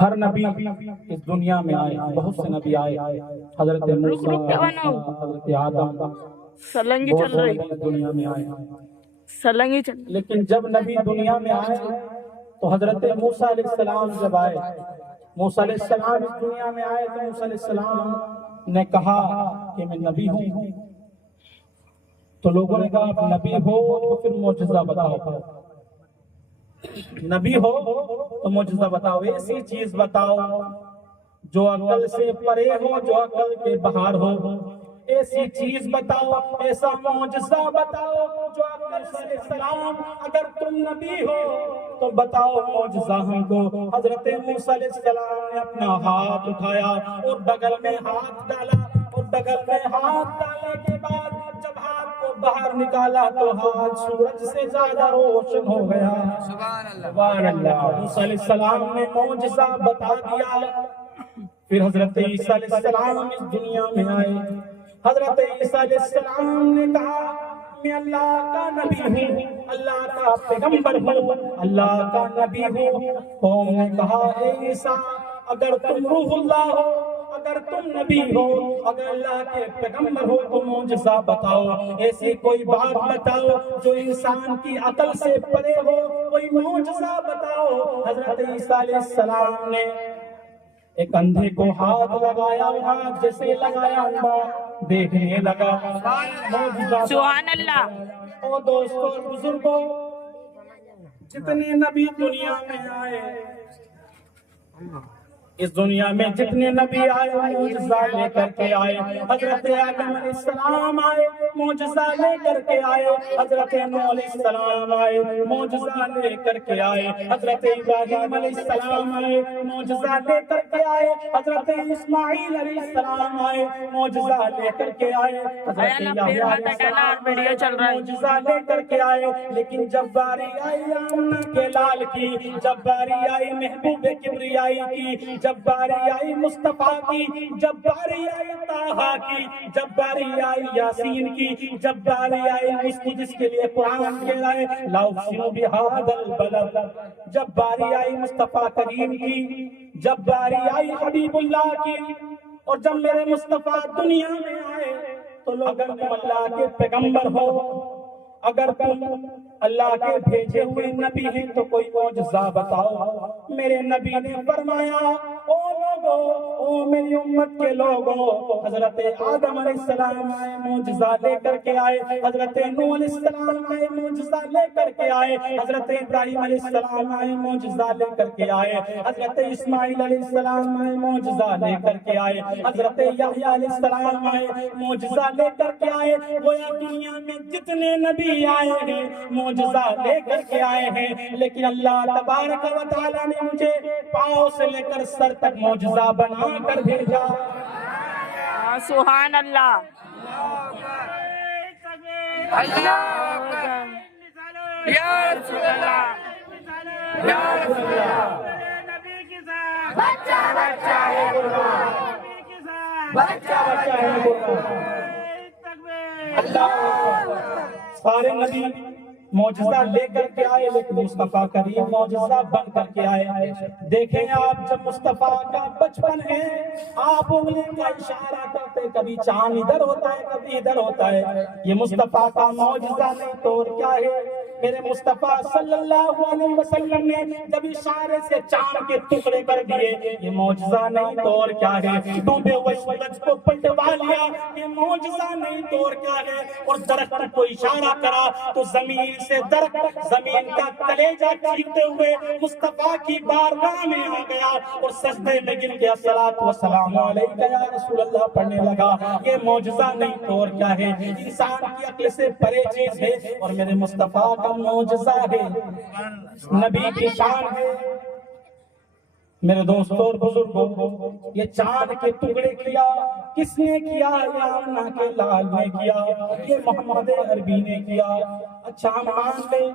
ہر نبی اس دنیا میں آئے، بہت سے نبی آئے، حضرت موسیٰ، حضرت آدم، سلنگی بہت چل سے رہی نبی اس دنیا میں آئے۔ سلنگی چل رہی لیکن جب نبی دنیا میں آئے تو حضرت موسیٰ علیہ السلام جب آئے، موسیٰ علیہ السلام اس دنیا میں آئے تو موسیٰ علیہ السلام نے کہا کہ میں نبی ہوں، تو لوگوں نے کہا آپ نبی ہو تو پھر معجزہ بتاؤ، نبی ہو تو معجزہ بتاؤ، ایسی چیز بتاؤ جو عقل سے پرے ہو، جو عقل کے باہر ہو، ایسی چیز بتاؤ، ایسا معجزہ بتاؤ جو عقل سے سلام، اگر تم نبی ہو تو بتاؤ معجزہ ہم کو۔ حضرت موسیٰ علیہ السلام نے اپنا ہاتھ اٹھایا اور بغل میں ہاتھ ڈالا، اور بغل میں ہاتھ ڈالنے کے بعد جب ہاتھ کو باہر نکالا تو ہاتھ سورج سے زیادہ روشن ہو گیا۔ سبحان اللہ۔ موسیٰ علیہ السلام نے معجزہ بتا دیا۔ پھر حضرت عیسیٰ علیہ السلام اس دنیا میں آئے، حضرت عیسیٰ علیہ السلام نے کہا میں اللہ کا نبی ہوں، اللہ کا پیغمبر ہوں، اللہ کا نبی ہوں۔ قوم نے کہا اے عیسیٰ اگر تم روح اللہ ہو، اگر تم نبی ہو، اگر اللہ کے پیغمبر ہو تو معجزہ بتاؤ، ایسی کوئی بات بتاؤ جو انسان کی عقل سے پرے ہو، کوئی معجزہ بتاؤ۔ حضرت عیسیٰ علیہ السلام نے ایک اندھے کو ہاتھ لگایا، ہاتھ جیسے لگایا اندھا دیکھنے لگا۔ سبحان اللہ۔ اور دوستوں اور بزرگوں، جتنے نبی دنیا میں آئے، اس دنیا میں جتنے نبی آئے معجزہ لے کر کے آئے۔ حضرت آدم علیہ السلام آئے معجزہ لے کر کے آئے، حضرت نوح علیہ السلام آئے معجزہ لے کر کے آئے، حضرت ابراہیم علیہ السلام آئے معجزہ لے کر کے آئے، حضرت اسماعیل علیہ السلام آئے معجزہ لے کر کے آئے، حضرت یحییٰ علیہ السلام معجزہ لے کر کے آئے۔ لیکن جب باری آئی آمنہ کے لال کی، جب باری آئی محبوب کبریائی کی، جب باری آئی مصطفیٰ کی، جب باری آئی طٰہٰ کی، جب باری آئی یاسین کی، جب باری آئی اس کی جس کے لیے قرآن کہہ رہا ہے لا اقسم بہذا البلد، جب باری آئی مصطفیٰ کریم کی، جب باری آئی حبیب اللہ کی، اور جب میرے مصطفیٰ دنیا میں آئے تو لوگ اگر تم اللہ کے پیغمبر ہو، اگر تم اللہ کے بھیجے ہوئے نبی ہیں تو کوئی معجزہ بتاؤ۔ میرے نبی نے فرمایا او لوگو، او میری امت کے لوگو، حضرت آدم علیہ السلام آئے معجزہ لے کر کے آئے، حضرت نوح علیہ السلام آئے معجزہ لے کر کے آئے، حضرت ابراہیم علیہ السلام آئے معجزہ لے کر کے آئے، حضرت اسماعیل علیہ السلام آئے معجزہ لے کر کے آئے، حضرت یحییٰ علیہ السلام آئے معجزہ لے کر کے آئے۔ گویا دنیا میں جتنے نبی آئے ہیں معجزہ لے کر کے آئے ہیں، لیکن اللہ تبارک و تعالیٰ نے مجھے پاؤں سے لے کر سر تک معجزہ بنا کر بھیجا۔ سبحان اللہ۔ یا رسول اللہ، یا رسول اللہ، بچہ بچہ ہے قربان، بچہ بچہ ہے قربان۔ اللہ سارے نبی معجزہ لے کر کے آئے، لیکن مصطفیٰ کریم معجزہ بن کر کے آئے۔ دیکھیں آپ جب مصطفیٰ کا بچپن ہے، آپ انگلی کا اشارہ کرتے، کبھی چاند ادھر ہوتا ہے کبھی ادھر ہوتا ہے، یہ مصطفیٰ کا معجزہ نہیں تو اور کیا ہے؟ میرے مصطفیٰ صلی اللہ علیہ وسلم نے جب اشارے سے چاند کے ٹکڑے کر دیے، یہ معجزہ نہیں تو اور کیا ہے؟ ڈوبے ہوئے سورج کو پلٹوا لیا، یہ معجزہ نہیں تو اور کیا ہے؟ اور درخت کو اشارہ کرا تو زمین سے درخت زمین کا کلیجہ چیرتے ہوئے مصطفیٰ کی بارگاہ میں آ گیا اور سجدے میں گر کے الصلاۃ والسلام علیک یا رسول اللہ پڑھنے لگا۔ یہ معجزہ نہیں تو اور کیا ہے؟ انسان کی عقل سے پرے چیز ہے، اور میرے مصطفیٰ کا معجزہ ہے، نبی کی شان ہے۔ میرے دوستوں اور بزرگوں، یہ چاند کے ٹکڑے کیا کس نے کیا؟ یہ آمنہ کے لال نے کیا، یہ محمد عربی نے کیا۔ اچھا ہم مان لیں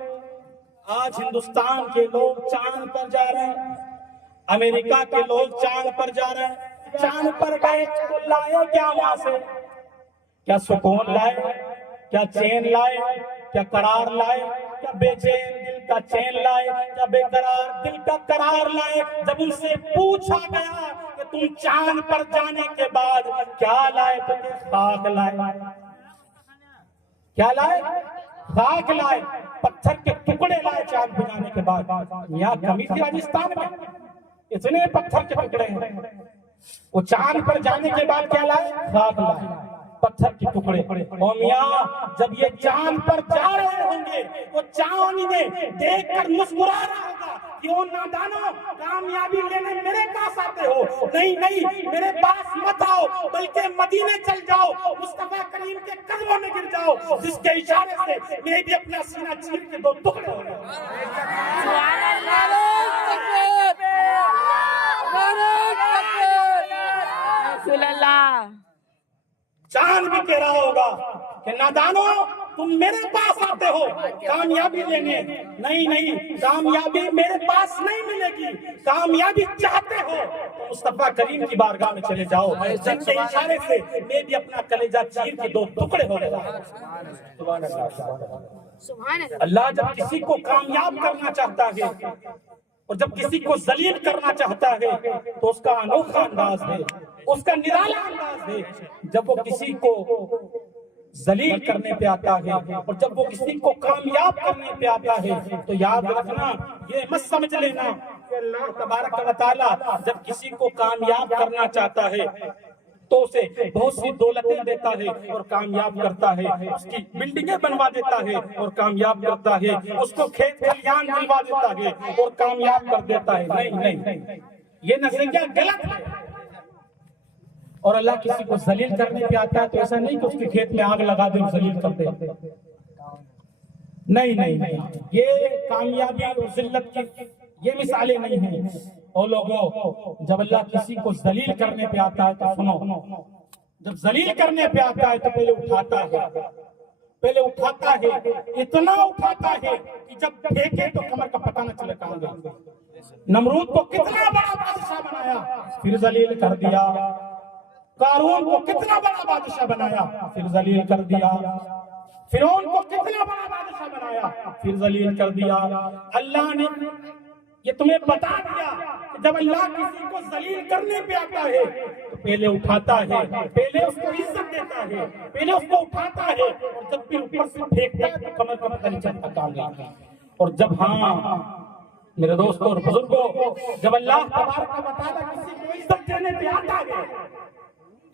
آج ہندوستان کے لوگ چاند پر جا رہے ہیں، امریکہ کے لوگ چاند پر جا رہے ہیں، چاند پر گئے تو لائے کیا وہاں سے؟ کیا سکون لائے؟ کیا چین لائے؟ کیا قرار لائے؟ کیا بے چین دل کا چین لائے، کیا بے قرار دل کا قرار لائے۔ جب ان سے پوچھا گیا کہ تم چاند پر جانے کے بعد کیا لائے، تو خاک لائے۔ کیا لائے؟ خاک لائے، پتھر کے ٹکڑے لائے چاند پر جانے کے بعد۔ یہاں کمی تھی راجستھان میں، اتنے پتھر کے ٹکڑے ہیں۔ وہ چاند پر جانے کے بعد کیا لائے؟ خاک لائے، پتھر کے ٹکڑے۔ اور میاں جب یہ چاند پر جا رہے ہوں گے، وہ چاند انہیں دیکھ کر مسکرا رہا ہوگا، کیوں نادانو کامیابی لینے میرے پاس آتے ہو؟ نہیں نہیں، میرے پاس مت آؤ، بلکہ مدینے چل جاؤ، مصطفیٰ کریم کے قدموں میں گر جاؤ، جس کے اشارے سے میں بھی اپنا سینہ چیر کے 2 ٹکڑے ہو جاؤں۔ سبحان اللہ، رسول اللہ۔ چاند بھی کہہ رہا ہوگا کہ نادانو تم میرے پاس آتے ہو کامیابی لینے، نہیں نہیں، کامیابی میرے پاس نہیں ملے گی، کامیابی چاہتے ہو تو مصطفیٰ کریم کی بارگاہ میں چلے جاؤ، جس کے اشارے سے میں بھی اپنا کلیجہ چیر کے 2 ٹکڑے ہو جاؤں۔ اللہ جب کسی کو کامیاب کرنا چاہتا ہے اور جب کسی کو ذلیل کرنا چاہتا ہے تو اس کا انوکھا انداز ہے، اس کا نرالا انداز ہے۔ جب وہ کسی کو ذلیل کرنے پہ آتا ہے اور جب وہ کسی کو کامیاب کرنے پہ آتا ہے تو یاد رکھنا، یہ مت سمجھ لینا کہ اللہ تبارک و تعالیٰ جب کسی کو کامیاب کرنا چاہتا ہے تو اسے بہت سی دولتیں دیتا ہے اور کامیاب کرتا ہے، اس کی بلڈنگیں بنوا دیتا ہے اور کامیاب کرتا ہے، اس کو کھیت کھلیان دلوا دیتا ہے اور کامیاب کر دیتا ہے۔ نہیں نہیں، یہ نظریہ غلط ہے۔ اور اللہ کسی کو ذلیل کرنے پہ آتا ہے تو ایسا نہیں کہ اس کے کھیت میں آگ لگا دے اور ذلیل کر دے، نہیں نہیں، یہ کامیابی اور ذلت کی یہ مثالیں نہیں ہیں۔ اور لوگوں، جب اللہ کسی کو ذلیل کرنے پہ آتا ہے تو سنو، جب ذلیل کرنے پہ آتا ہے تو پہلے اٹھاتا ہے، اتنا اٹھاتا ہے کہ جب پھینکے تو کمر کا پتہ نہ چلے کہاں گیا۔ نمرود کو کتنا بڑا بادشاہ بنایا، پھر ذلیل کر دیا۔ قارون کو کتنا بڑا بادشاہ بنایا، پھر ذلیل کر دیا۔ فرعون کو کتنا بڑا بادشاہ بنایا، پھر ذلیل کر دیا۔ اللہ نے یہ تمہیں بتا دیا کہ جب اللہ کسی کو ذلیل کرنے پہ آتا ہے تو پہلے اٹھاتا ہے، پہلے اس کو عزت دیتا ہے، پہلے اس کو اٹھاتا ہے، اور جب پھر اوپر سے پھینکتا ہے تو کمر کا پتہ نہیں چلتا کہاں گیا۔ اور جب میرے دوستوں اور بزرگوں، جب اللہ تبارک و تعالیٰ کسی کو عزت دینے پہ آتا ہے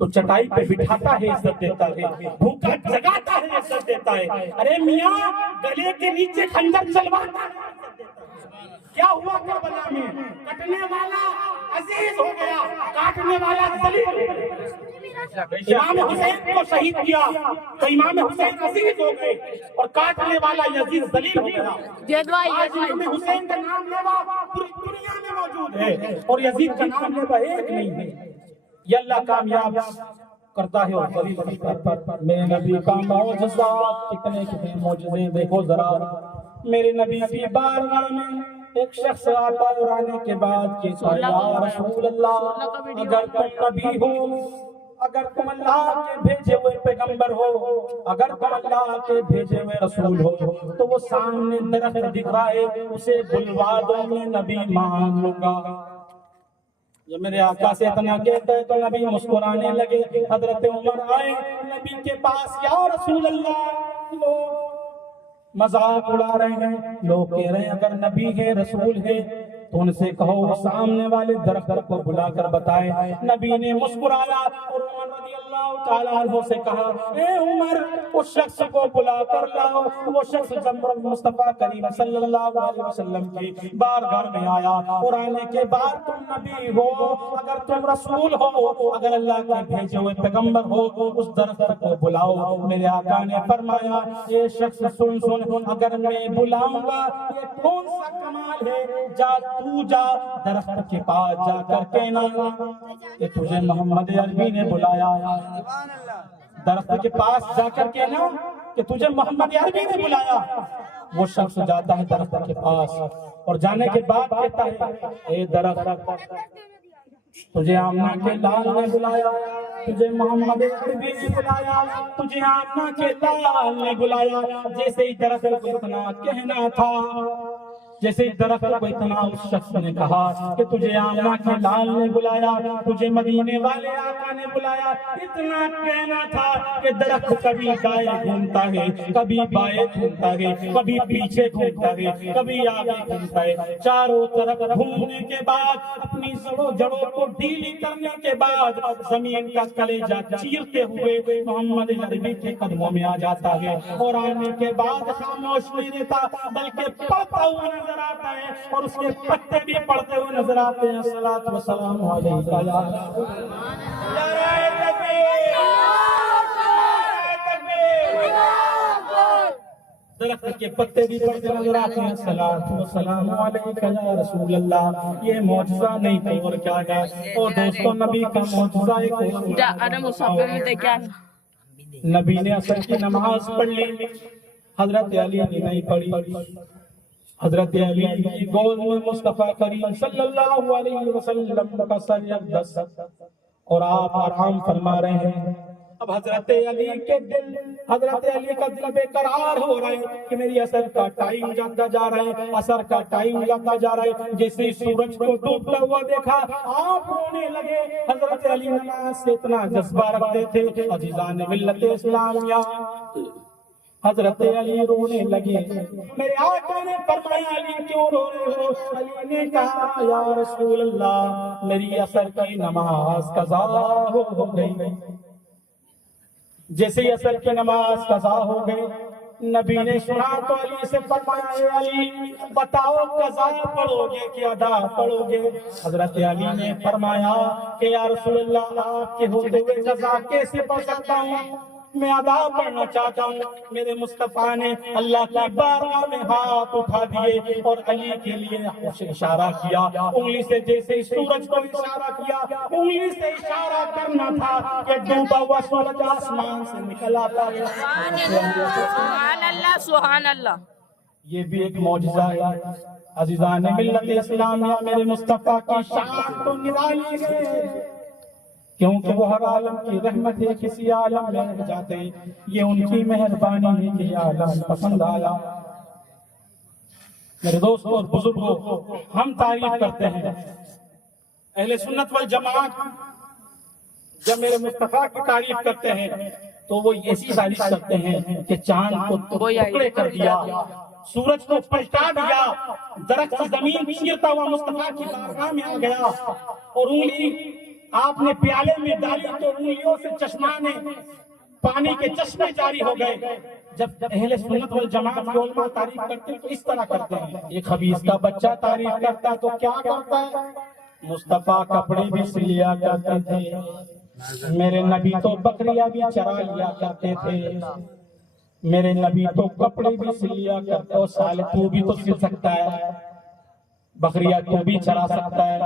تو چٹائی پہ بٹھاتا ہے، عزت دیتا ہے، بھوکا جگاتا ہے، عزت دیتا ہے۔ ارے میاں گلے کے نیچے خنجر چلواتا ہے، کیا ہوا کربلا میں؟ کٹنے والا عزیز ہو گیا، کاٹنے والا ذلیل ہو گیا۔ امام حسین کو شہید کیا تو امام حسین عزیز ہو گئے اور کاٹنے والا یزید ذلیل ہو گیا۔ آج امام حسین کا نام لیوا پوری دنیا میں موجود ہے اور یزید کا نام لیوا ایک نہیں ہے۔ یہ اللہ کامیاب کرتا ہے اور ذلیل کرتا ہے۔ میرے نبی کا معجزہ، کتنے معجزے دیکھو ذرا۔ میرے نبی کی بارگاہ میں ایک شخص آتا اور آنے کے بعد کہتا ہے، یا رسول اللہ، اگر تم نبی ہو، اگر تم اللہ کے بھیجے ہوئے پیغمبر ہو، اگر تم اللہ کے بھیجے ہوئے رسول ہو تو وہ سامنے درخت دکھ رہا ہے، اسے بلوا دو، میں نبی مان لوں گا۔ جب میرے آقا سے اتنا کہتا ہے تو نبی مسکرانے لگے۔ حضرت عمر آئے نبی کے پاس، یا رسول اللہ، لوگ مذاق اڑا رہے ہیں، لوگ کہہ رہے ہیں اگر نبی ہے رسول ہے تو ان سے کہو وہ سامنے والے درخت کو بلا کر بتائے۔ نبی نے مسکرایا اور عمر رضی اللہ تعالیٰ عنہ سے کہا، اے عمر، اس شخص کو بلا کر لاؤ۔ وہ شخص جب مصطفیٰ کریم صلی اللہ علیہ وسلم کی بارگاہ میں آیا اور آنے کے بعد، تم نبی ہو، اگر تم رسول ہو، اگر اللہ کے بھیجے ہوئے پیغمبر ہو، اس درخت کو بلاؤ۔ میرے آقا نے فرمایا، یہ شخص سن، اگر میں بلاؤں گا یہ کون سا کمال ہے، تو جا درخت کے پاس جا کر کہنا کہ تجھے محمد عربی نے بلایا۔ درخت کے پاس جا کر کہنا کہ تجھے محمد عربی نے بلایا۔ وہ شخص جاتا ہے درخت کے پاس اور جانے کے بعد کہتا ہے، اے درخت، تجھے آمنہ کے لال نے بلایا، تجھے محمد عربی نے بلایا، تجھے آمنہ کے لال نے بلایا۔ جیسے ہی درخت کو اتنا کہنا تھا جیسے درخت کو اتنا اس شخص نے کہا کہ تجھے آمنہ کے لال نے بلایا، تجھے مدینے والے آقا نے بلایا، اتنا کہنا تھا کہ درخت کبھی دائیں گھومتا ہے، کبھی بائیں گھومتا ہے، کبھی پیچھے گھومتا ہے، کبھی آگے گھومتا ہے، چاروں طرف گھومنے کے بعد اپنی جڑوں کو ڈھیلی کرنے کے بعد زمین کا کلیجہ چیرتے ہوئے محمد عربی کے قدموں میں آ جاتا ہے، اور آنے کے بعد خاموش نہیں رہتا بلکہ پڑھتا ہوا نظر آتا ہے، اور اس کے پتے بھی پڑھتے ہوئے نظر آتے ہیں۔ الصلاۃ والسلام علیکہ یا رسول اللہ۔ درخت کے پتے بھی پڑھتے نظر آتے ہیں۔ الصلاۃ والسلام علیکہ یا رسول اللہ۔ یہ معجزہ نہیں تو اور کیا ہے؟ اور دوستوں، نبی کا معجزہ ایک اور جا ada musafir میں دیکھا نبی نے عصر کی نماز پڑھ لی، حضرت علی نے نہیں پڑھی۔ حضرت علی کی گود میں مصطفیٰ کریم صلی اللہ علیہ وسلم کا سر اقدس، اور آپ آرام فرما رہے ہیں۔ اب حضرت علی کے دل، حضرت علی کا دل بے قرار ہو رہا ہے کہ میری عصر کا ٹائم جاتا جا رہا ہے، عصر کا ٹائم جاتا جا رہا ہے۔ جیسے سورج کو ڈوبتا ہوا دیکھا آپ رونے لگے۔ حضرت علی نماز سے اتنا جذبہ رکھتے تھے، عزیزان ملت اسلامیہ، حضرت علی رونے لگے۔ میرے آقا نے فرمایا علی کیوں رو رہے ہو؟ علی نے کہا یا رسول اللہ میری عصر کی نماز قضا ہو گئی۔ جیسے عصر کی نماز قضا ہو گئی، نبی نے سنا تو علی سے فرمایا اے علی بتاؤ قضا پڑھو گے کہ ادا پڑھو گے؟ حضرت علی نے فرمایا کہ یا رسول اللہ آپ کے ہوتے ہوئے قضا کیسے پڑھ سکتا ہوں، میں ادا پڑھنا چاہتا ہوں۔ میرے مصطفیٰ نے اللہ کی بارگاہ میں ہاتھ اٹھا دیے اور علی کے لیے اشارہ کیا، انگلی سے، جیسے سورج کو اشارہ کیا، انگلی سے اشارہ کرنا تھا کہ ڈوبا ہوا سورج آسمان سے نکل آتا ہے۔ سبحان اللہ سبحان اللہ۔ یہ بھی ایک معجزہ ہے۔ عزیزان ملت اسلامیہ، میرے مصطفیٰ کی شان تو نرالی ہے، کیونکہ وہ ہر عالم کی رحمت ہے، کسی عالم میں رہ جاتے، یہ ان کی مہربانی ہے کہ یہ عالم پسند آیا۔ میرے دوستوں اور بزرگوں، ہم تعریف کرتے ہیں اہل سنت والجماعت جب میرے مصطفیٰ کی تعریف کرتے ہیں تو وہ ایسی تعریف کرتے ہیں کہ چاند کو ٹکڑے کر دیا، سورج کو پلٹا دیا، درخت زمین چیرتا ہوا مصطفیٰ کی بارگاہ میں آ گیا، اور انگلی آپ نے پیالے میں ڈالی تو انگلیوں سے چشمانے پانی کے چشمے جاری ہو گئے۔ جب اہل سنت والجماعت کے علماء تعریف کرتے ہیں تو اس طرح کرتے ہیں۔ ایک خبیث کا بچہ تعریف کرتا ہے تو کیا کرتا ہے؟ مصطفیٰ کپڑے بھی سلیا کرتے تھے، میرے نبی تو بکریاں بھی چرا لیا کرتے تھے، میرے نبی تو کپڑے بھی سلیا کرتے۔ اور سالے تو بھی تو سل سکتا ہے، بکریاں تو بھی چرا سکتا ہے،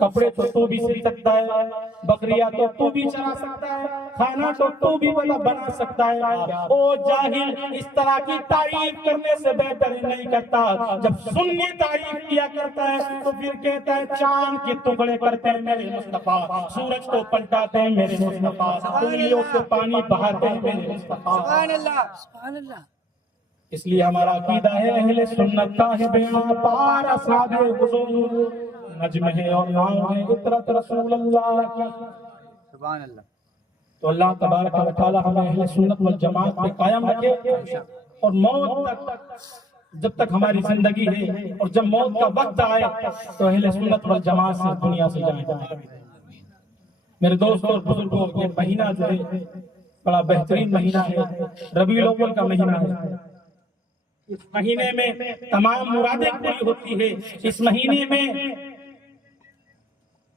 کپڑے تو بھی سل سکتا ہے، بکریاں تو بھی چرا سکتا ہے، کھانا تو بھی بنا سکتا ہے۔ او جاہل، اس طرح کی تعریف کرنے سے بہتر نہیں کرتا۔ جب سنی تعریف کیا کرتا ہے تو پھر کہتا ہے چاند کے ٹکڑے کرتے ہیں میرے مصطفیٰ، سورج کو پلٹاتے ہیں میرے مصطفیٰ، انگلیوں سے پانی بہاتے ہیں میرے مصطفیٰ۔ سبحان اللہ سبحان اللہ۔ اس لیے ہمارا عقیدہ ہے اہل سنت صاحب پار اصحاب حضور، نجم ہے اور نام ہے عطرت رسول اللہ کی۔ سبحان اللہ۔ تو اللہ تبارک و تعالی ہمیں اہل سنت والجماعت پہ قائم رکھے، اور موت تک، جب تک ہماری زندگی ہے اور جب موت کا وقت آئے تو اہل سنت والجماعت سے دنیا سے جائیں۔ میرے دوستوں اور بزرگوں، یہ مہینہ جو ہے بڑا بہترین مہینہ ہے، ربیع الاول کا مہینہ ہے۔ اس مہینے میں تمام مرادیں پوری ہوتی ہے۔ اس مہینے میں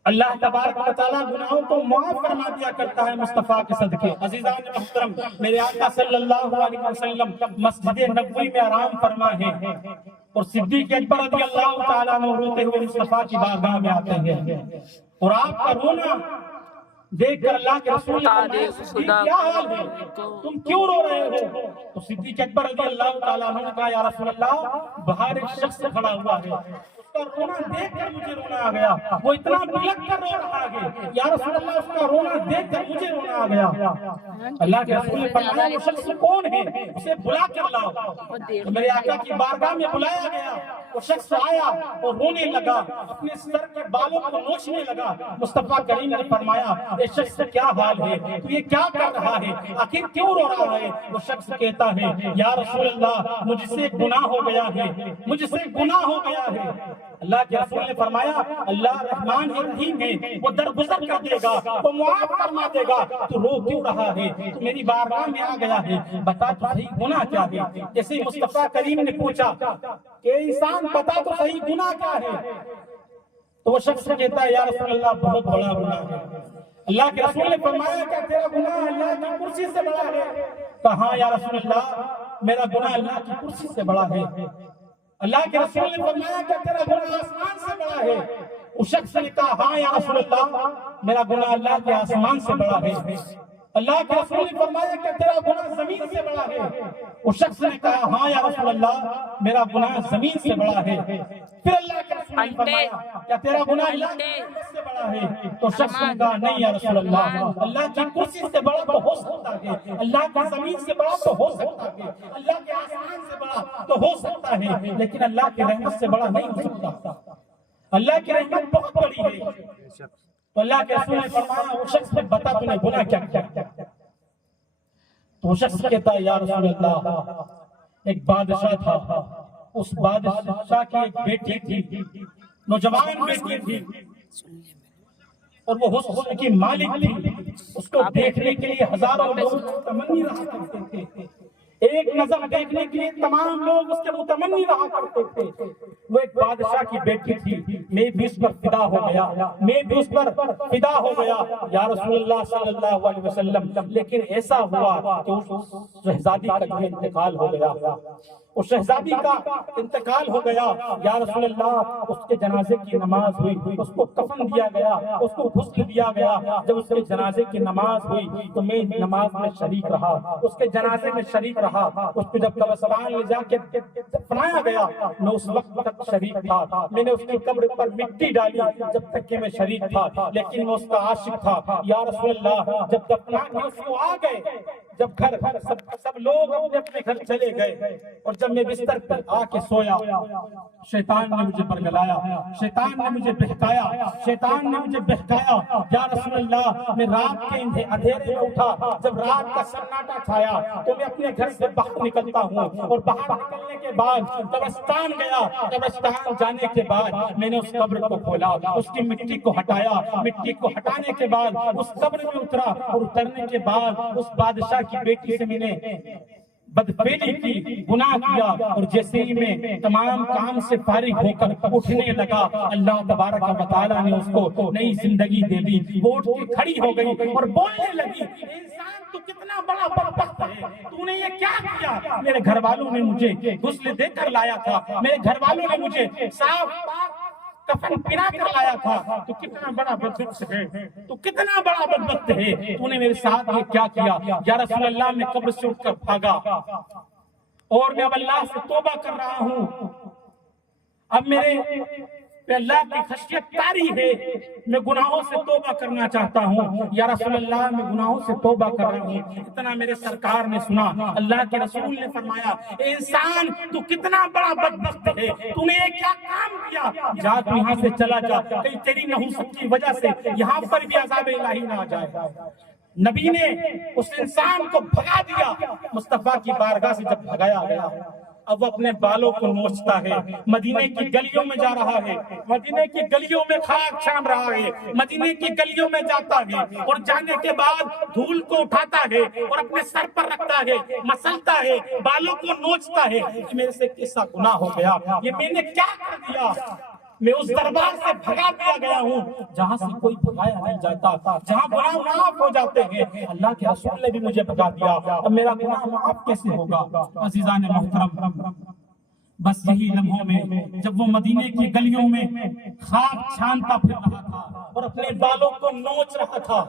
اللہ تبارک و تعالیٰ گناہوں کو معاف فرما دیا کرتا ہے مصطفیٰ کے صدقے۔ عزیزان محترم، میرے آقا صلی اللہ علیہ وسلم مسجد نبوی میں آرام فرما ہے، اور صدیق اکبر رضی اللہ تعالیٰ عنہ روتے ہوئے مصطفیٰ کی بارگاہ میں آتے ہیں، اور آپ کا رونا دیکھ کر اللہ کے رسول نے فرمایا صدیق کیا حال ہے، تم کیوں رو رہے ہو؟ تو صدیق اکبر رضی اللہ تعالیٰ عنہ نے کہا یا رسول اللہ باہر ایک شخص کھڑا ہوا ہے، کا رونا دیکھ کر مجھے رونا آ گیا، وہ اتنا بلک کر رو رہا ہے، یا رسول اللہ اس کا رونا دیکھ کر مجھے رونا آ گیا۔ اللہ کے رسول نے فرمایا وہ شخص کون ہے؟ اسے بلا کر لاؤ۔ تو میرے آقا کی بارگاہ میں بلایا گیا، وہ شخص آیا اور رونے لگا، اپنے سر کے بالوں کو نوچنے لگا۔ مصطفیٰ کریم نے فرمایا اے شخص کیا حال ہے، تو یہ کیا کر رہا ہے، آخر کیوں رو رہا ہے؟ وہ شخص کہتا ہے یا رسول اللہ مجھ سے گناہ ہو گیا ہے، مجھ سے گناہ ہو گیا ہے۔ اللہ کے رسول نے فرمایا اللہ رحمان رحیم ہے، وہ درگزر کر دے گا، وہ معاف فرما دے گا، تو رو کیوں رہا ہے، تو میری بارگاہ میں آ گیا ہے، بتا تو صحیح گناہ کیا ہے۔ جیسے مصطفیٰ کریم نے پوچھا کہ انسان بتا تو صحیح گناہ کیا ہے، تو وہ شخص کہتا ہے یا رسول اللہ بہت بڑا گناہ ہے۔ اللہ کے رسول نے فرمایا کہ تیرا گناہ اللہ کی کرسی سے بڑا ہے؟ کہا یا رسول اللہ میرا گناہ اللہ کی کرسی سے بڑا ہے۔ اللہ کے رسول نے فرمایا کہ تیرا گناہ آسمان سے بڑا ہے؟ اس شخص نے کہا ہاں یا رسول اللہ میرا گناہ اللہ کے آسمان سے بڑا ہے۔ اللہ کے رسول نے فرمایا کہ تیرا گناہ زمین سے بڑا ہے؟ اس شخص نے کہا ہاں یا رسول اللہ میرا گناہ زمین سے بڑا ہے۔ پھر اللہ کے رسول نے فرمایا کیا تیرا گناہ اللہ کی رحمت سے بڑا ہے؟ تو شخص نے کہا نہیں یا رسول اللہ اللہ کی کرسی سے بڑا تو ہو سکتا ہے، اللہ کی زمین سے بڑا تو ہو سکتا ہے، اللہ کے آسمان سے بڑا تو ہو سکتا ہے، لیکن اللہ کی رحمت سے بڑا نہیں ہو سکتا۔ اللہ کی رحمت بہت بڑی ہے۔ تو اللہ کے رسول نے فرمایا وہ شخص نے بتا تو نے گناہ کیا کیا؟ تو وہ شخص کہتا ہے یا رسول اللہ ایک بادشاہ تھا، اس بادشاہ کی ایک بیٹی تھی، نوجوان بیٹی تھی، اور وہ حسن کی مالک تھی، اس کو دیکھنے کے لیے ہزاروں لوگ تمنی رہا کرتے تھے، ایک نظر دیکھنے کے لیے تمام لوگ اس کے متمنی رہا کرتے تھے۔ وہ ایک بادشاہ کی بیٹی تھی، میں بھی اس پر فدا ہو گیا، میں بھی اس پر فدا ہو گیا یا رسول اللہ صلی اللہ علیہ وسلم۔ لیکن ایسا ہوا کہ اس شہزادی کا جو انتقال ہو گیا، اس شہزادی کا انتقال ہو گیا یا رسول اللہ۔ اس کے جنازے کی نماز ہوئی، اس کو کفن دیا گیا، اس کو غسل دیا گیا۔ جب اس کے جنازے کی نماز ہوئی تو میں نماز میں شریک رہا، اس کے جنازے میں شریک رہا۔ اس کو جب قبرستان لے جا کے دفنایا گیا میں اس وقت تک شریک تھا، میں نے اس کی قبر پر مٹی ڈالی جب تک کہ میں شریک تھا، لیکن میں اس کا عاشق تھا یا رسول اللہ۔ جب دفنا کے اس کو آ گئے، جب گھر سب لوگ اپنے اپنے گھر چلے گئے، اور جب میں بستر پر آ کے سویا شیطان نے مجھے برگلایا، شیطان نے مجھے بہکایا، شیطان نے مجھے بہکایا یا رسول اللہ۔ میں رات کے اندھیرے میں اٹھا، جب رات کا سناٹا چھایا تو میں اپنے گھر سے باہر نکلتا ہوں، اور باہر نکلنے کے بعد قبرستان گیا۔ قبرستان جانے کے بعد میں نے اس قبر کو کھولا، اس کی مٹی کو ہٹایا، مٹی کو ہٹانے کے بعد اس قبر میں اترا، اور اترنے کے بعد اس بادشاہ کی بیٹی سے میں نے بدفعلی کی، گناہ کیا، اور جیسے ہی میں تمام کام سے فارغ ہو کر اٹھنے لگا اللہ تبارک و تعالیٰ نے اس کو نئی زندگی دے دی۔ وہ اٹھ کے کھڑی ہو گئی اور بولنے لگی انسان تو کتنا بڑا بدبخت ہے، تو نے یہ کیا کیا؟ میرے گھر والوں نے مجھے غسل دے کر لایا تھا، میرے گھر والوں نے مجھے صاف کفن پہنا کر لایا تھا، تو کتنا بڑا بدبخت ہے، تو کتنا بڑا بدبخت ہے، تو نے میرے ساتھ یہ کیا کیا؟ یا رسول اللہ میں قبر سے اٹھ کر بھاگا، اور میں اب اللہ سے توبہ کر رہا ہوں، اب میرے پہ اللہ کی خشیت طاری ہے، میں گناہوں سے توبہ کرنا چاہتا ہوں یا رسول اللہ میں گناہوں سے توبہ کر رہا ہوں۔ اتنا میرے سرکار نے سنا، اللہ کے رسول نے فرمایا اے انسان تو کتنا بڑا بدبخت ہے، تو نے یہ کیا کام کیا؟ جا تو یہاں سے چلا جا، کہیں تیری نحوست کی وجہ سے یہاں پر بھی عذاب الہی نہ آ جائے۔ نبی نے اس انسان کو بھگا دیا۔ مصطفیٰ کی بارگاہ سے جب بھگایا گیا اب وہ اپنے بالوں کو نوچتا ہے، مدینے کی گلیوں میں جا رہا ہے، مدینے کی گلیوں میں خاک چھان رہا ہے، مدینے کی گلیوں میں جاتا ہے، اور جانے کے بعد دھول کو اٹھاتا ہے اور اپنے سر پر رکھتا ہے، مسلتا ہے، بالوں کو نوچتا ہے کہ میرے سے کیسا گناہ ہو گیا، یہ میں نے کیا کر دیا؟ میں اس دربار سے بھگا دیا گیا ہوں جہاں سے کوئی بھگایا نہیں جاتا، جہاں گناہ معاف ہو جاتے ہیں۔ اللہ کے رسول نے بھی مجھے بھگا دیا، اب میرا گناہ معاف کیسے ہوگا؟ عزیزان محترم، بس یہی لمحوں میں جب وہ مدینے کی گلیوں میں خاک چھانتا پھر رہا تھا اور اپنے بالوں کو نوچ رہا تھا،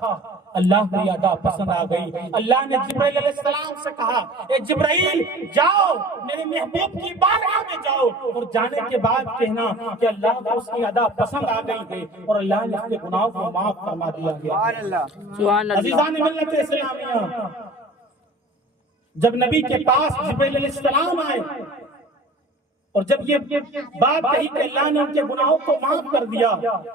اللہ کو یہ ادا پسند آ گئی۔ اللہ نے جبرائیل علیہ السلام سے کہا اے جبرائیل جاؤ میرے محبوب کی بارگاہ میں جاؤ، اور جانے کے بعد کہنا کہ اللہ کو اس کی ادا پسند آ گئی ہے اور اللہ نے اس کے گناہوں کو معاف فرما دیا گیا۔ سبحان اللہ۔ عزیزان ملت اسلامیہ، جب نبی کے پاس جبرائیل علیہ السلام آئے اور جب یہ بات کہی کہ اللہ نے ان کے گناہوں کو معاف کر دیا،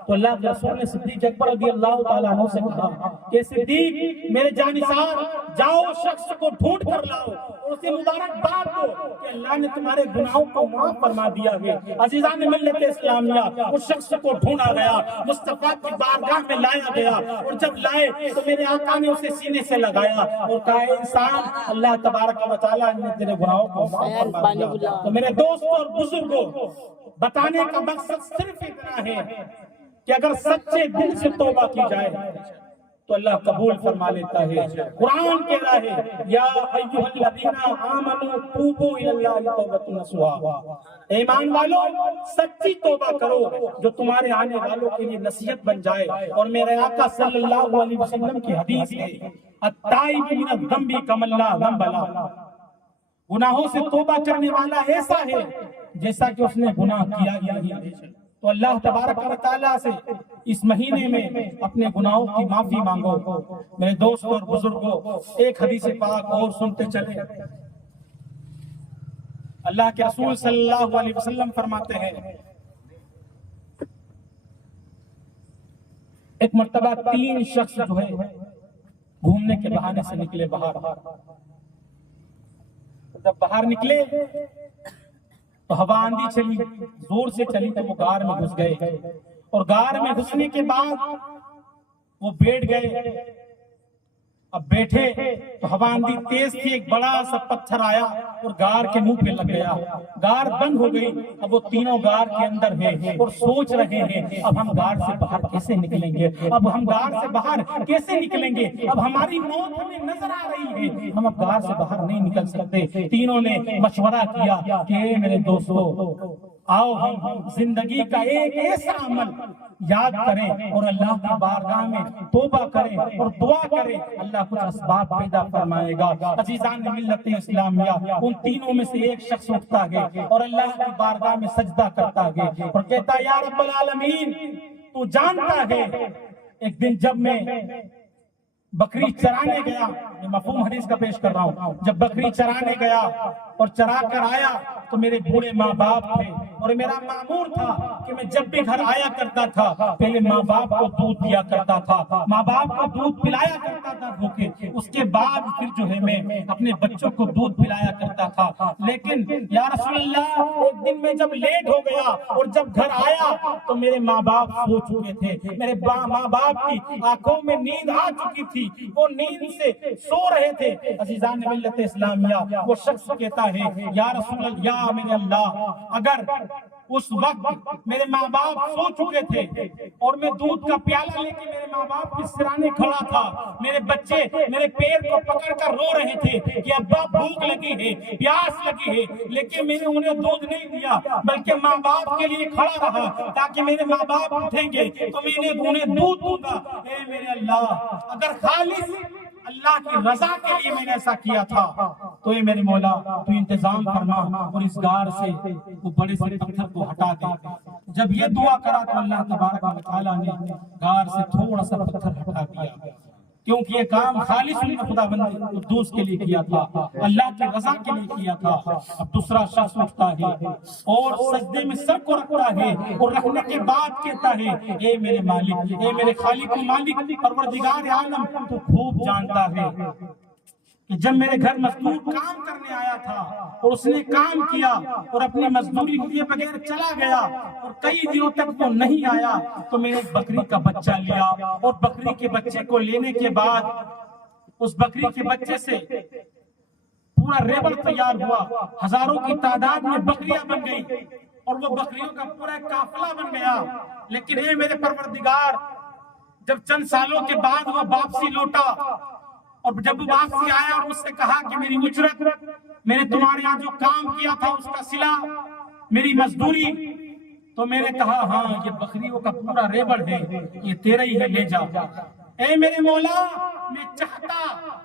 تو اللہ کے رسول نے صدیق اکبر رضی اللہ تعالیٰ عنہ سے کہا کہ صدیق میرے جانثار جاؤ اس شخص کو ڈھونڈ کر لاؤ اور اسے مبارک بات دو کہ اللہ نے تمہارے گناہوں کو معاف فرما دیا ہے۔ عزیزان ملت اسلامیہ، اس شخص کو ڈھونڈا گیا، مصطفیٰ کی بارگاہ میں لایا گیا، اور جب لائے تو میرے آقا نے اسے سینے سے لگایا اور کہا اے انسان اللہ تبارک و تعالیٰ نے تیرے گناہوں کو معاف فرما دیا۔ تو میرے دوستوں اور بزرگوں، بتانے کا مقصد صرف اتنا ہے کہ اگر سچے دل سے توبہ کی جائے تو اللہ قبول فرما لیتا ہے۔ قرآن کہہ رہا ہے یا ایھا الذین آمنوا توبوا الی اللہ توبۃ نصوحا، ایمان والو سچی توبہ کرو جو تمہارے آنے والوں کے لیے نصیحت بن جائے۔ اور میرے آقا صلی اللہ علیہ وسلم کی حدیث ہے التائب من الذنب کمن لا ذنب لہ، گناہوں سے توبہ کرنے والا ایسا ہے جیسا کہ اس نے گناہ کیا ہی نہیں۔ تو اللہ تبارک و تعالیٰ سے اس مہینے میں اپنے گناہوں کی معافی مانگو۔ میرے دوستوں اور بزرگوں، ایک حدیث پاک اور سنتے چلے۔ اللہ کے رسول صلی اللہ علیہ وسلم فرماتے ہیں ایک مرتبہ 3 شخص جو ہے گھومنے کے بہانے سے نکلے باہر۔ جب باہر نکلے تو ہوا آندھی چلی، زور سے چلی تو وہ غار میں گھس گئے، اور غار میں گھسنے کے بعد وہ بیٹھ گئے۔ اب بیٹھے تو ہوا آندھی تیز تھی، ایک بڑا سا پتھر آیا اور غار کے منہ پہ لگ گیا، غار بند ہو گئی۔ اب وہ تینوں غار کے اندر ہیں اور سوچ رہے ہیں اب ہم غار سے باہر کیسے نکلیں گے، اب ہم غار سے باہر کیسے نکلیں گے، اب ہماری موت ہمیں نظر آ رہی ہے، ہم اب غار سے باہر نہیں نکل سکتے۔ تینوں نے مشورہ کیا کہ اے میرے دوستو، آؤ ہم زندگی کا ایک ایسا عمل یاد کریں اور اللہ کی بارگاہ میں توبہ کریں اور دعا کریں، اللہ کچھ اسباب پیدا فرمائے گا۔ عزیزان ملت اسلامیہ، ان تینوں میں سے ایک شخص اٹھتا ہے اور اللہ کی بارگاہ میں سجدہ کرتا ہے اور کہتا ہے یا رب العالمین، تو جانتا ہے ایک دن جب میں بکری چرانے گیا، میں مفہوم حدیث کا پیش کر رہا ہوں، جب بکری چرانے گیا اور چرا کر آیا تو میرے بوڑھے ماں باپ تھے اور میرا معمول تھا کہ میں جب بھی گھر آیا کرتا تھا پہلے ماں باپ کو دودھ دیا کرتا تھا، ماں باپ کو دودھ پلایا کرتا تھا بھوکے، اس کے بعد پھر جو ہے میں اپنے بچوں کو دودھ پلایا کرتا تھا۔ لیکن یا رسول اللہ ایک دن میں جب لیٹ ہو گیا اور جب گھر آیا تو میرے ماں باپ سو چکے تھے، میرے ماں باپ کی آنکھوں میں نیند آ چکی تھی، وہ نیند سے سو رہے تھے۔ عزیزان ملت اسلامیہ، وہ شخص کہتا ہے یا رسول اللہ، یا میرے اللہ، اگر اس وقت میرے ماں باپ سو چکے تھے اور میں دودھ کا پیالہ لے کے میرے ماں باپ کے سرانے کھڑا تھا، میرے بچے میرے پیر کو پکڑ کر رو رہے تھے کہ ابا بھوک لگی ہے، پیاس لگی ہے، لیکن میں نے انہیں دودھ نہیں دیا بلکہ ماں باپ کے لیے کھڑا رہا تاکہ میرے ماں باپ اٹھیں گے تو میں انہیں دودھ دوں گا۔ اے میرے اللہ، اگر خالص اللہ کی رضا کے لیے میں نے ایسا کیا تھا تو اے میرے مولا تو انتظام فرما اور اس غار سے وہ بڑے سے پتھر کو ہٹا دے۔ جب یہ دعا کرا تو اللہ تبارک و تعالیٰ نے غار سے تھوڑا سا پتھر ہٹا دیا، کیونکہ یہ کام خالص خدا بندے قدوس کے لیے کیا تھا، اللہ کی رضا کے لیے کیا تھا۔ اب دوسرا شخص اٹھتا ہے اور سجدے میں سر کو رکھتا ہے اور رکھنے کے بعد کہتا ہے اے میرے مالک، اے میرے خالق و مالک، پروردگار عالم، تو خوب جانتا ہے کہ جب میرے گھر مزدور کام کرنے آیا تھا اور اس نے کام کیا اور اپنی مزدوری لیے بغیر چلا گیا اور کئی دنوں تک وہ نہیں آیا تو میں نے بکری کا بچہ لیا اور بکری کے بچے کو لینے کے بعد اس بکری کے بچے سے پورا ریبڑ تیار ہوا، ہزاروں کی تعداد میں بکریاں بن گئی اور وہ بکریوں کا پورا ایک قافلہ بن گیا۔ لیکن اے میرے پروردگار، جب چند سالوں کے بعد وہ واپسی لوٹا اور جب وہ واپسی آیا اور مجھ سے کہا کہ میری اجرت، میں نے تمہارے یہاں جو کام کیا تھا اس کا صلہ، میری مزدوری، تو میں نے کہا ہاں یہ بکریوں کا پورا ریبڑ ہے، یہ تیرا ہی ہے، لے جا۔ اے میرے مولا میں چاہتا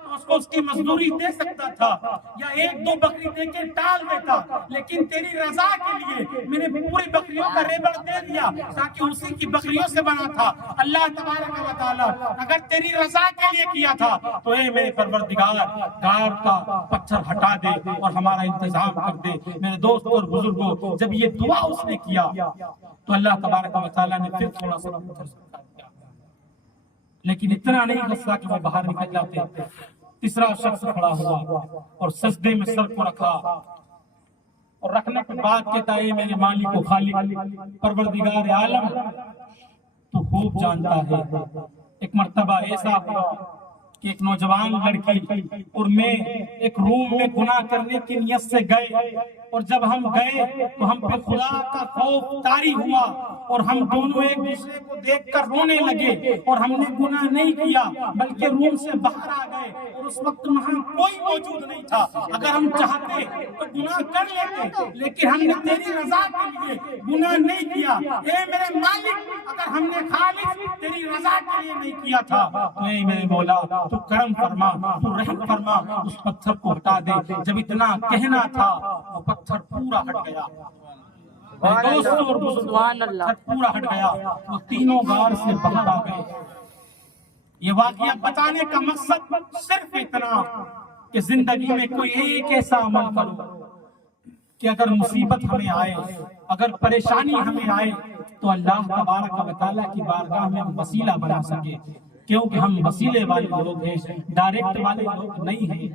تو اس کو اس کی مزدوری دے سکتا تھا یا 1-2 بکری دے کے ٹال دیتا، لیکن تیری رضا کے لیے میں نے پوری بکریوں کا ریبڑ دے دیا تاکہ اسی کی بکریوں سے بنا تھا۔ اللہ تبارک و تعالیٰ اگر تیری رضا کے لیے کیا تھا تو اے میرے پروردگار غار کا پتھر ہٹا دے اور ہمارا انتظام کر دے۔ میرے دوست اور بزرگوں، جب یہ دعا اس نے کیا تو اللہ تبارک و تعالیٰ نے پھر تھوڑا سا پتھر سکھا دیا، لیکن اتنا نہیں غصہ کہ وہ باہر نکل جاتے۔ تیسرا شخص کھڑا ہوا اور سجدے میں سر کو رکھا اور رکھنے کے بعد کہتا ہے میرے مالک و خالق پروردگار عالم تو خوب جانتا ہے۔ ایک مرتبہ ایسا ہوا کہ ایک نوجوان لڑکی اور میں ایک روم میں گناہ کرنے کی نیت سے گئے، اور جب ہم گئے تو ہم پہ خدا کا خوف طاری ہوا اور ہم دونوں ایک دوسرے کو دیکھ کر رونے لگے، اور ہم نے گناہ نہیں کیا بلکہ روم سے باہر آ گئے، اور اس وقت وہاں کوئی موجود نہیں تھا۔ اگر ہم چاہتے تو گناہ کر لیتے، لیکن ہم نے تیری رضا کے لیے گناہ نہیں کیا۔ اے میرے مالک، اگر ہم نے خالص تیری رضا کے لیے نہیں کیا تھا تو اے میرے مولا تو کرم فرما، تو رحم فرما، اس پتھر کو ہٹا دے۔ جب اتنا کہنا تھا وہ پتھر پورا ہٹ گیا۔ میرے دوستوں اور بزرگوں، پتھر پورا ہٹ گیا، وہ تینوں غار سے باہر آ گئے۔ یہ واقعہ بتانے کا مقصد صرف اتنا کہ زندگی میں کوئی ایک ایسا عمل کرو کہ اگر مصیبت ہمیں آئے، اگر پریشانی ہمیں آئے تو اللہ تبارک و تعالیٰ کی بارگاہ میں ہم وسیلہ بنا سکے، کیونکہ ہم وسیلے والے لوگ ہیں، ڈائریکٹ والے لوگ نہیں ہیں۔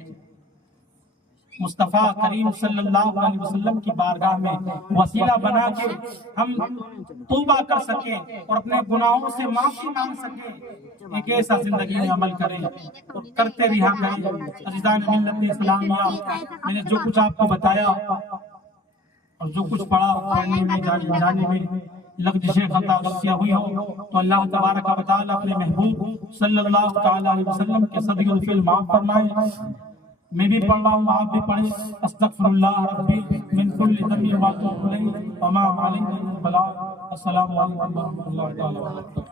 مصطفیٰ کریم صلی اللہ علیہ وسلم کی بارگاہ میں وسیلہ بنا کے ہم توبہ کر سکیں اور اپنے گناہوں سے معافی مانگ سکیں، ایک ایسا زندگی میں عمل کریں اور کرتے رہا کریں۔ عزیزان ملت اسلامیہ، میں نے جو کچھ آپ کو بتایا اور جو کچھ پڑھا پڑھنے میں جانے میں لغزشیں خطا غلطیاں ہوئی ہو تو اللہ تبارک و تعالیٰ اپنے محبوب صلی اللہ تعالیٰ علیہ وسلم کے صدقے الفعل معاف فرمائے۔ میں بھی پڑھ رہا ہوں، آپ بھی پڑھیں۔ استغفر اللہ ربی من کل ذنب و اتوب الیہ وما علیہ البلاغ۔ السلام علیکم ورحمۃ اللہ تعالیٰ۔